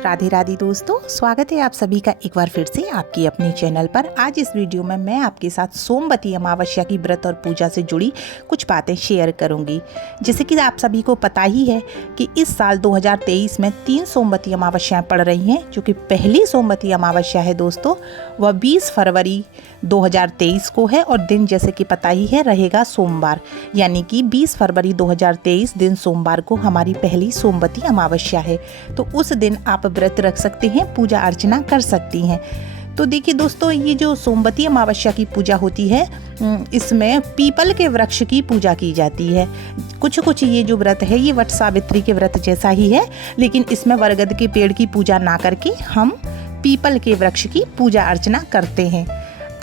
राधे राधे दोस्तों, स्वागत है आप सभी का एक बार फिर से आपकी अपने चैनल पर। आज इस वीडियो में मैं आपके साथ सोमवती अमावस्या की व्रत और पूजा से जुड़ी कुछ बातें शेयर करूंगी। जैसे कि आप सभी को पता ही है कि इस साल 2023 में 3 सोमवती अमावस्याएं पड़ रही हैं। जो कि पहली सोमवती अमावस्या है दोस्तों, वह 20 फरवरी 2023 को है और दिन जैसे कि पता ही है रहेगा सोमवार, यानी कि 20 फरवरी 2023 दिन सोमवार को हमारी पहली सोमवती अमावस्या है। तो उस दिन आप व्रत रख सकते हैं, पूजा अर्चना कर सकती हैं। तो देखिए दोस्तों, ये जो सोमवती अमावस्या की पूजा होती है, इसमें पीपल के वृक्ष की पूजा की जाती है। कुछ ये जो व्रत है ये वट सावित्री के व्रत जैसा ही है, लेकिन इसमें बरगद के पेड़ की पूजा ना करके हम पीपल के वृक्ष की पूजा अर्चना करते हैं।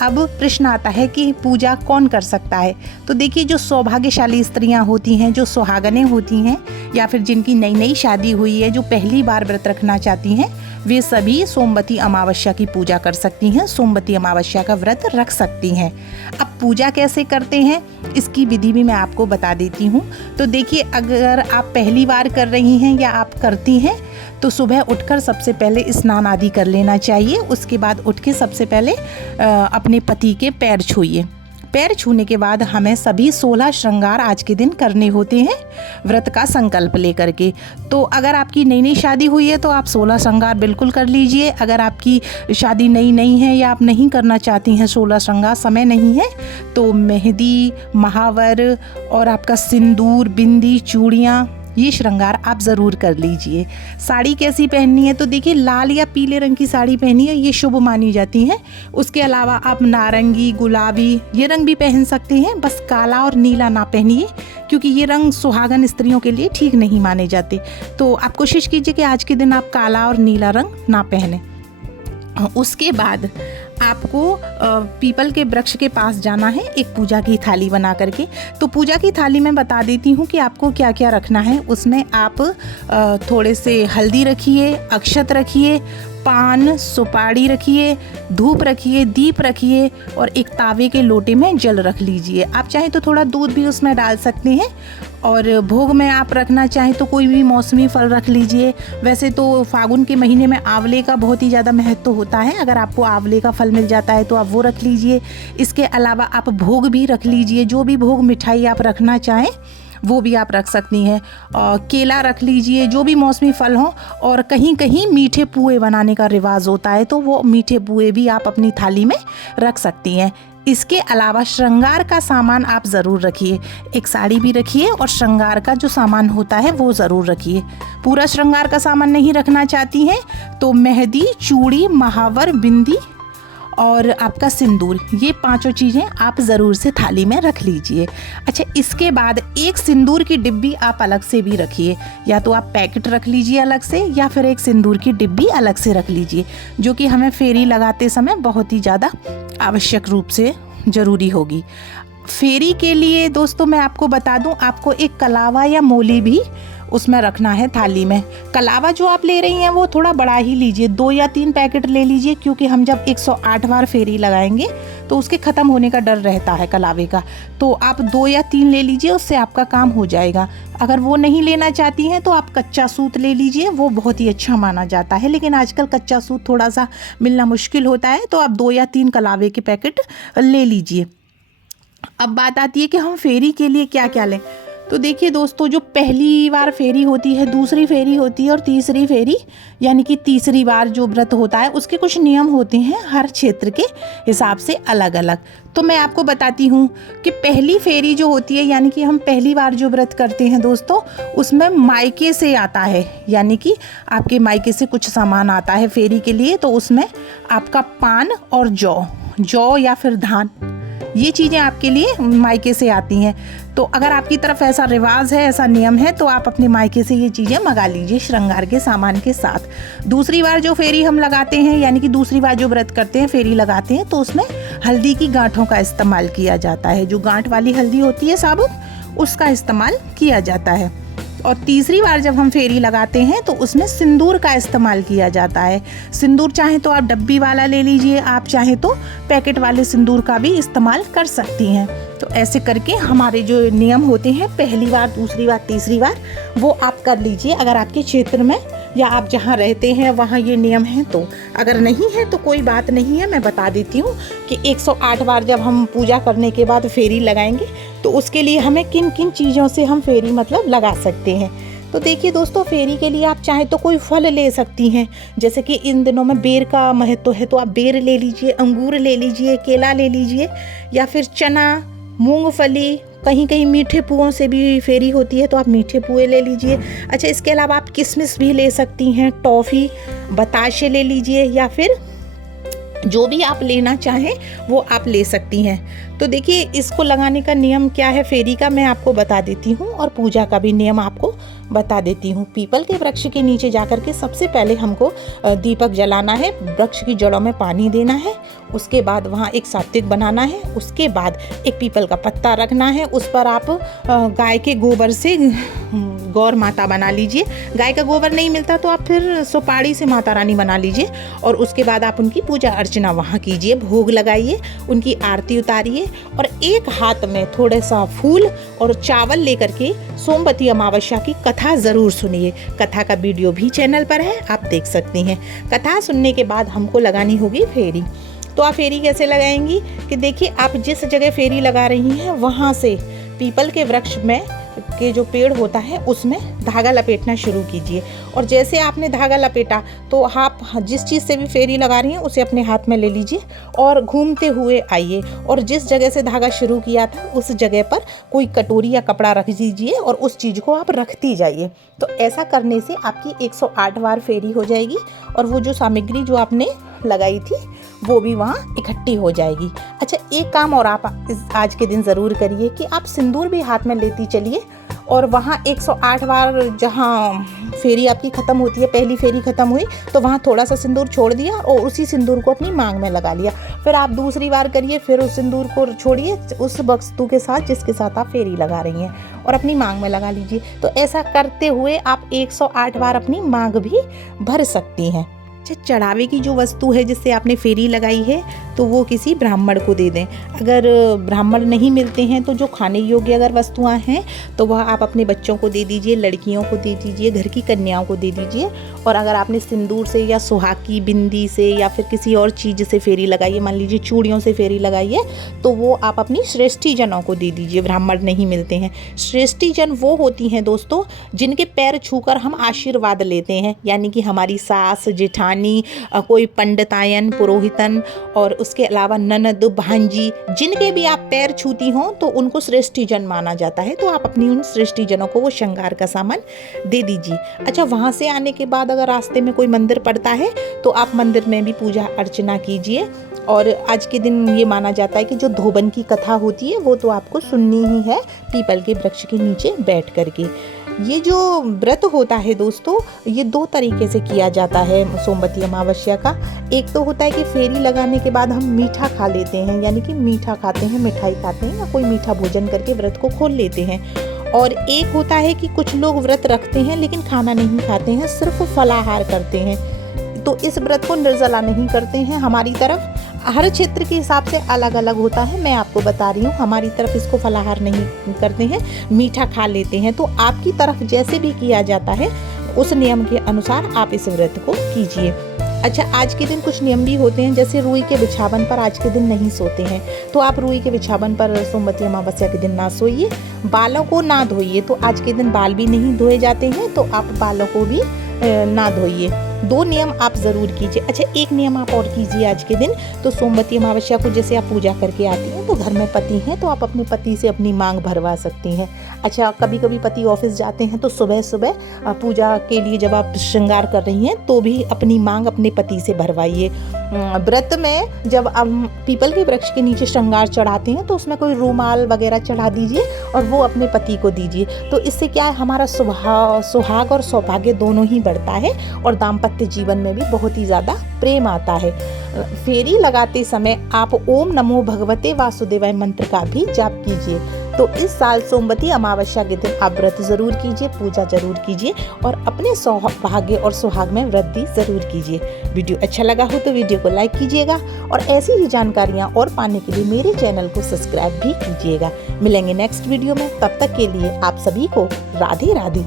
अब प्रश्न आता है कि पूजा कौन कर सकता है। तो देखिए, जो सौभाग्यशाली स्त्रियां होती हैं, जो सुहागनें होती हैं, या फिर जिनकी नई नई शादी हुई है, जो पहली बार व्रत रखना चाहती हैं, वे सभी सोमवती अमावस्या की पूजा कर सकती हैं, सोमवती अमावस्या का व्रत रख सकती हैं। अब पूजा कैसे करते हैं इसकी विधि भी मैं आपको बता देती हूँ। तो देखिए, अगर आप पहली बार कर रही हैं या आप करती हैं तो सुबह उठकर सबसे पहले स्नान आदि कर लेना चाहिए। उसके बाद उठ के सबसे पहले अपने पति के पैर छूइए। पैर छूने के बाद हमें सभी 16 श्रृंगार आज के दिन करने होते हैं व्रत का संकल्प लेकर के। तो अगर आपकी नई नई शादी हुई है तो आप 16 श्रृंगार बिल्कुल कर लीजिए। अगर आपकी शादी नई नहीं है या आप नहीं करना चाहती हैं 16 श्रृंगार, समय नहीं है, तो मेहंदी, महावर और आपका सिंदूर, बिंदी, चूड़ियाँ, ये श्रृंगार आप ज़रूर कर लीजिए। साड़ी कैसी पहननी है, तो देखिए लाल या पीले रंग की साड़ी पहनी है, ये शुभ मानी जाती है। उसके अलावा आप नारंगी, गुलाबी ये रंग भी पहन सकते हैं, बस काला और नीला ना पहनिए, क्योंकि ये रंग सुहागन स्त्रियों के लिए ठीक नहीं माने जाते। तो आप कोशिश कीजिए कि आज के दिन आप काला और नीला रंग ना पहने। उसके बाद आपको पीपल के वृक्ष के पास जाना है एक पूजा की थाली बना करके। तो पूजा की थाली में बता देती हूँ कि आपको क्या क्या रखना है। उसमें आप थोड़े से हल्दी रखिए, अक्षत रखिए, पान, सुपारी रखिए, धूप रखिए, दीप रखिए और एक तावे के लोटे में जल रख लीजिए। आप चाहें तो थोड़ा दूध भी उसमें डाल सकते हैं। और भोग में आप रखना चाहें तो कोई भी मौसमी फल रख लीजिए। वैसे तो फागुन के महीने में आंवले का बहुत ही ज़्यादा महत्व होता है, अगर आपको आंवले का फल मिल जाता है तो आप वो रख लीजिए। इसके अलावा आप भोग भी रख लीजिए, जो भी भोग मिठाई आप रखना चाहें वो भी आप रख सकती हैं। और केला रख लीजिए, जो भी मौसमी फल हों। और कहीं कहीं मीठे पुए बनाने का रिवाज होता है, तो वो मीठे पुए भी आप अपनी थाली में रख सकती हैं। इसके अलावा श्रृंगार का सामान आप ज़रूर रखिए, एक साड़ी भी रखिए और श्रृंगार का जो सामान होता है वो ज़रूर रखिए। पूरा श्रृंगार का सामान नहीं रखना चाहती हैं तो मेहंदी, चूड़ी, महावर, बिंदी और आपका सिंदूर, ये 5 चीज़ें आप ज़रूर से थाली में रख लीजिए। अच्छा, इसके बाद एक सिंदूर की डिब्बी आप अलग से भी रखिए, या तो आप पैकेट रख लीजिए अलग से, या फिर एक सिंदूर की डिब्बी अलग से रख लीजिए, जो कि हमें फेरी लगाते समय बहुत ही ज़्यादा आवश्यक रूप से ज़रूरी होगी। फेरी के लिए दोस्तों मैं आपको बता दूं, आपको एक कलावा या मोली भी उसमें रखना है थाली में। कलावा जो आप ले रही हैं वो थोड़ा बड़ा ही लीजिए, 2 या 3 पैकेट ले लीजिए, क्योंकि हम जब 108 बार फेरी लगाएंगे तो उसके ख़त्म होने का डर रहता है कलावे का। तो आप 2 या 3 ले लीजिए, उससे आपका काम हो जाएगा। अगर वो नहीं लेना चाहती हैं तो आप कच्चा सूत ले लीजिए, वो बहुत ही अच्छा माना जाता है, लेकिन आजकल कच्चा सूत थोड़ा सा मिलना मुश्किल होता है, तो आप 2 या 3 कलावे के पैकेट ले लीजिए। अब बात आती है कि हम फेरी के लिए क्या क्या लें। तो देखिए दोस्तों, जो पहली बार फेरी होती है, दूसरी फेरी होती है और तीसरी फेरी, यानी कि तीसरी बार जो व्रत होता है उसके कुछ नियम होते हैं हर क्षेत्र के हिसाब से अलग अलग। तो मैं आपको बताती हूँ कि पहली फेरी जो होती है, यानी कि हम पहली बार जो व्रत करते हैं दोस्तों, उसमें मायके से आता है, यानी कि आपके मायके से कुछ सामान आता है फेरी के लिए। तो उसमें आपका पान और जौ या फिर धान, ये चीज़ें आपके लिए मायके से आती हैं। तो अगर आपकी तरफ ऐसा रिवाज है, ऐसा नियम है, तो आप अपने मायके से ये चीज़ें मंगा लीजिए श्रृंगार के सामान के साथ। दूसरी बार जो फेरी हम लगाते हैं, यानी कि दूसरी बार जो व्रत करते हैं, फेरी लगाते हैं, तो उसमें हल्दी की गांठों का इस्तेमाल किया जाता है। जो गांठ वाली हल्दी होती है साबुत, उसका इस्तेमाल किया जाता है। और तीसरी बार जब हम फेरी लगाते हैं तो उसमें सिंदूर का इस्तेमाल किया जाता है। सिंदूर चाहे तो आप डब्बी वाला ले लीजिए, आप चाहे तो पैकेट वाले सिंदूर का भी इस्तेमाल कर सकती हैं। तो ऐसे करके हमारे जो नियम होते हैं, पहली बार, दूसरी बार, तीसरी बार, वो आप कर लीजिए अगर आपके क्षेत्र में या आप जहाँ रहते हैं वहाँ ये नियम है। तो अगर नहीं है तो कोई बात नहीं है, मैं बता देती हूँ कि 108 बार जब हम पूजा करने के बाद फेरी लगाएंगे तो उसके लिए हमें किन किन चीज़ों से हम फेरी मतलब लगा सकते हैं। तो देखिए दोस्तों, फेरी के लिए आप चाहे तो कोई फल ले सकती हैं, जैसे कि इन दिनों में बेर का महत्व है तो आप बेर ले लीजिए, अंगूर ले लीजिए, केला ले लीजिए, या फिर चना, मूंगफली, कहीं कहीं मीठे पुओं से भी फेरी होती है तो आप मीठे पुए ले लीजिए। अच्छा, इसके अलावा आप किशमिश भी ले सकती हैं, टॉफ़ी, बताशे ले लीजिए, या फिर जो भी आप लेना चाहें वो आप ले सकती हैं। तो देखिए, इसको लगाने का नियम क्या है फेरी का मैं आपको बता देती हूँ, और पूजा का भी नियम आपको बता देती हूँ। पीपल के वृक्ष के नीचे जाकर के सबसे पहले हमको दीपक जलाना है, वृक्ष की जड़ों में पानी देना है, उसके बाद वहाँ एक सात्विक बनाना है, उसके बाद एक पीपल का पत्ता रखना है, उस पर आप गाय के गोबर से गौर माता बना लीजिए। गाय का गोबर नहीं मिलता तो आप फिर सुपारी से माता रानी बना लीजिए, और उसके बाद आप उनकी पूजा अर्चना वहाँ कीजिए, भोग लगाइए, उनकी आरती उतारिए, और एक हाथ में थोड़ा सा फूल और चावल लेकर के सोमवती अमावस्या की कथा ज़रूर सुनिए। कथा का वीडियो भी चैनल पर है, आप देख सकती हैं। कथा सुनने के बाद हमको लगानी होगी फेरी। तो आप फेरी कैसे लगाएंगी कि देखिए, आप जिस जगह फेरी लगा रही हैं वहाँ से पीपल के वृक्ष में के जो पेड़ होता है उसमें धागा लपेटना शुरू कीजिए, और जैसे आपने धागा लपेटा तो आप जिस चीज़ से भी फेरी लगा रही हैं उसे अपने हाथ में ले लीजिए और घूमते हुए आइए, और जिस जगह से धागा शुरू किया था उस जगह पर कोई कटोरी या कपड़ा रख दीजिए और उस चीज़ को आप रखती जाइए। तो ऐसा करने से आपकी 108 बार फेरी हो जाएगी, और वो जो सामग्री जो आपने लगाई थी वो भी वहाँ इकट्ठी हो जाएगी। अच्छा, एक काम और आप आज के दिन ज़रूर करिए कि आप सिंदूर भी हाथ में लेती चलिए, और वहाँ 108 बार जहाँ फेरी आपकी ख़त्म होती है, पहली फेरी ख़त्म हुई तो वहाँ थोड़ा सा सिंदूर छोड़ दिया और उसी सिंदूर को अपनी मांग में लगा लिया। फिर आप दूसरी बार करिए, फिर उस सिंदूर को छोड़िए उस वस्तु के साथ जिसके साथ आप फेरी लगा रही हैं, और अपनी मांग में लगा लीजिए। तो ऐसा करते हुए आप 108 बार अपनी मांग भी भर सकती हैं। चढ़ावे की जो वस्तु है जिससे आपने फेरी लगाई है तो वो किसी ब्राह्मण को दे दें। अगर ब्राह्मण नहीं मिलते हैं तो जो खाने योग्य अगर वस्तुएं हैं तो वह आप अपने बच्चों को दे दीजिए, लड़कियों को दे दीजिए, घर की कन्याओं को दे दीजिए। और अगर आपने सिंदूर से या सुहाग की बिंदी से या फिर किसी और चीज़ से फेरी लगाई है, मान लीजिए चूड़ियों से फेरी लगाई है, तो वो आप अपनी श्रेष्ठी जनों को दे दीजिए। ब्राह्मण नहीं मिलते हैं। श्रेष्ठी जन वो होती हैं दोस्तों जिनके पैर छूकर हम आशीर्वाद लेते हैं, यानी कि हमारी सास, जेठानी, कोई पंडितायन, पुरोहितन, और उसके अलावा ननद, भांजी, जिनके भी आप पैर छूती हों तो उनको श्रेष्ठी जन माना जाता है। तो आप अपनी उन श्रेष्ठी जनों को वो श्रृंगार का सामान दे दीजिए। अच्छा, वहाँ से आने के बाद अगर रास्ते में कोई मंदिर पड़ता है तो आप मंदिर में भी पूजा अर्चना कीजिए। और आज के दिन ये माना जाता है कि जो धोबन की कथा होती है वो तो आपको सुननी ही है पीपल के वृक्ष के नीचे बैठ करके। ये जो व्रत होता है दोस्तों, ये 2 तरीके से किया जाता है सोमवती अमावस्या का। एक तो होता है कि फेरी लगाने के बाद हम मीठा खा लेते हैं, यानी कि मीठा खाते हैं, मिठाई खाते हैं या कोई मीठा भोजन करके व्रत को खोल लेते हैं। और एक होता है कि कुछ लोग व्रत रखते हैं लेकिन खाना नहीं खाते हैं, सिर्फ फलाहार करते हैं। तो इस व्रत को निर्जला नहीं करते हैं। हमारी तरफ हर क्षेत्र के हिसाब से अलग अलग होता है, मैं आपको बता रही हूँ। हमारी तरफ इसको फलाहार नहीं करते हैं, मीठा खा लेते हैं। तो आपकी तरफ जैसे भी किया जाता है उस नियम के अनुसार आप इस व्रत को कीजिए। अच्छा, आज के दिन कुछ नियम भी होते हैं, जैसे रुई के बिछावन पर आज के दिन नहीं सोते हैं, तो आप रुई के बिछावन पर सोमवती अमावस्या के दिन ना सोइए। बालों को ना धोइए, तो आज के दिन बाल भी नहीं धोए जाते हैं, तो आप बालों को भी ना धोइए। 2 नियम आप ज़रूर कीजिए। अच्छा, एक नियम आप और कीजिए आज के दिन। तो सोमवती अमावस्या को जैसे आप पूजा करके आती हैं तो घर में पति हैं तो आप अपने पति से अपनी मांग भरवा सकती हैं। अच्छा, कभी कभी पति ऑफिस जाते हैं तो सुबह सुबह पूजा के लिए जब आप श्रृंगार कर रही हैं तो भी अपनी मांग अपने पति से भरवाइए। व्रत में जब हम पीपल के वृक्ष के नीचे श्रृंगार चढ़ाते हैं तो उसमें कोई रूमाल वगैरह चढ़ा दीजिए और वो अपने पति को दीजिए। तो इससे क्या है, हमारा सुहाग और सौभाग्य दोनों ही बढ़ता है और दाम्पत्य जीवन में भी बहुत ही ज़्यादा प्रेम आता है। फेरी लगाते समय आप ओम नमो भगवते वासुदेवाय मंत्र का भी जाप कीजिए। तो इस साल सोमवती अमावस्या के दिन आप व्रत जरूर कीजिए, पूजा जरूर कीजिए और अपने सौभाग्य और सुहाग में वृद्धि जरूर कीजिए। वीडियो अच्छा लगा हो तो वीडियो को लाइक कीजिएगा और ऐसी ही जानकारियाँ और पाने के लिए मेरे चैनल को सब्सक्राइब भी कीजिएगा। मिलेंगे नेक्स्ट वीडियो में, तब तक के लिए आप सभी को राधे राधे।